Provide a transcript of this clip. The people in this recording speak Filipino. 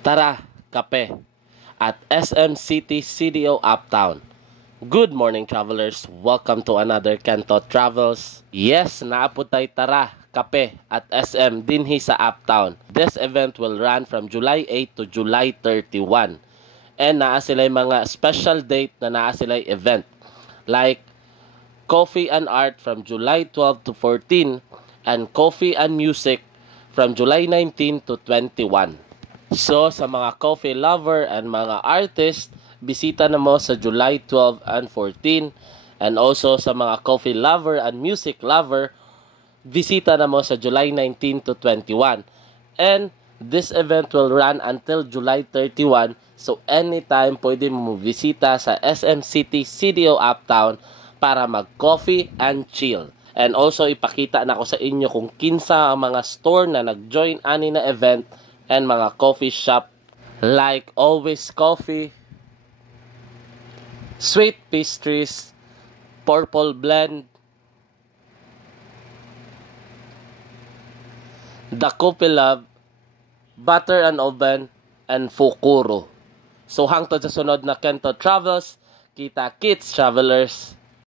Tara, kape at SM City CDO Uptown. Good morning, travelers. Welcome to another Kento Travels. Yes, naaputay tara, kape at SM dinhi sa Uptown. This event will run from July 8 to July 31. And naa sila mga special date na naa sila event. Like Coffee and Art from July 12 to 14 and Coffee and Music from July 19 to 21. So, sa mga coffee lover and mga artist, bisita na mo sa July 12 and 14. And also sa mga coffee lover and music lover, bisita na mo sa July 19 to 21. And this event will run until July 31. So, anytime pwede mo bisita sa SM City CDO Uptown para mag-coffee and chill. And also, ipakita na ko sa inyo kung kinsa ang mga store na nag-join ani na event and mga coffee shop like Always Coffee, Sweet Pastries, Purple Blend, The Coffee Love, Butter and Oven, and Fukuro. So hangtod sa sunod na Kento Travels, kita kits travelers.